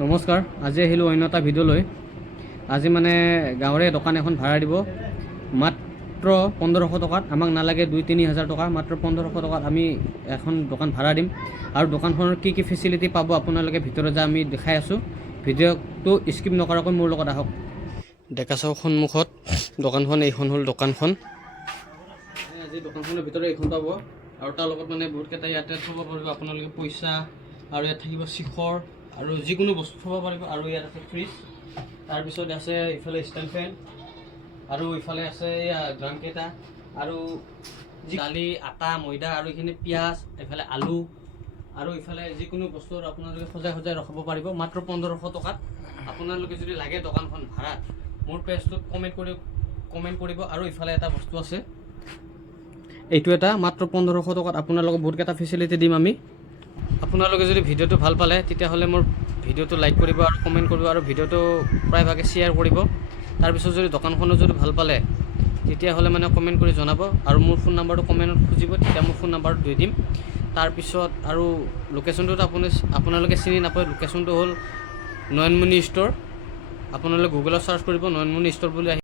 নমস্কাৰ, আজি আহিলোঁ অন্য এটা ভিডিঅ'লৈ। আজি মানে গাঁৱৰে দোকান এখন ভাড়া দিব, মাত্ৰ 1500 টকাত। আমাক নালাগে 2-3 হাজাৰ টকা, মাত্ৰ 1500 টকাত আমি এখন দোকান ভাড়া দিম। আৰু দোকানখনৰ কি কি ফেচিলিটি পাব আপোনালোকে ভিতৰত যাই আমি দেখাই আছোঁ। ভিডিঅ'টো স্কিপ নকৰাকৈ মোৰ লগত আহক। ডেকা চক সন্মুখত দোকানখন, এইখন হ'ল দোকানখন। আজি দোকানখনৰ ভিতৰত এইখন পাব, আৰু তাৰ লগত মানে বহুতকেইটা ইয়াতে থ'ব পাৰিব আপোনালোকে পইচা, আৰু ইয়াত থাকিব শিখৰ আৰু যিকোনো বস্তু থ'ব পাৰিব। আৰু ইয়াত আছে ফ্ৰিজ, তাৰপিছত আছে ইফালে ষ্টেণ্ড ফেন, আৰু ইফালে আছে ড্ৰামকেইটা, আৰু দালি, আটা, ময়দা, আৰু এইখিনি পিঁয়াজ, এইফালে আলু, আৰু ইফালে যিকোনো বস্তু আপোনালোকে সজাই সজাই ৰখাব পাৰিব মাত্ৰ 1500 টকাত। আপোনালোকে যদি লাগে দোকানখন ভাড়াত, মোৰ পেজটোত কমেণ্ট কৰিব। আৰু ইফালে এটা বস্তু আছে, এইটো এটা মাত্ৰ 1500 টকাত আপোনালোকক বহুতকেইটা ফেচিলিটি দিম আমি। আপোনালোকে যদি ভিডিঅ'টো ভাল পালে তেতিয়াহ'লে মোৰ ভিডিঅ'টো লাইক কৰিব আৰু কমেণ্ট কৰিব, আৰু ভিডিঅ'টো প্ৰায়ভাগে শ্বেয়াৰ কৰিব। তাৰপিছত যদি দোকানখনো যদি ভাল পালে তেতিয়াহ'লে মানে কমেণ্ট কৰি জনাব, আৰু মোৰ ফোন নাম্বাৰটো কমেণ্টত খুজিব, তেতিয়া মোৰ ফোন নাম্বাৰটো দি দিম। তাৰপিছত আৰু লোকেশ্যনটোতো আপোনালোকে চিনি নাপায়, লোকেশ্যনটো হ'ল নয়নমণি ষ্ট'ৰ। আপোনালোকে গুগলত চাৰ্চ কৰিব নয়নমণি ষ্ট'ৰ বুলি আহি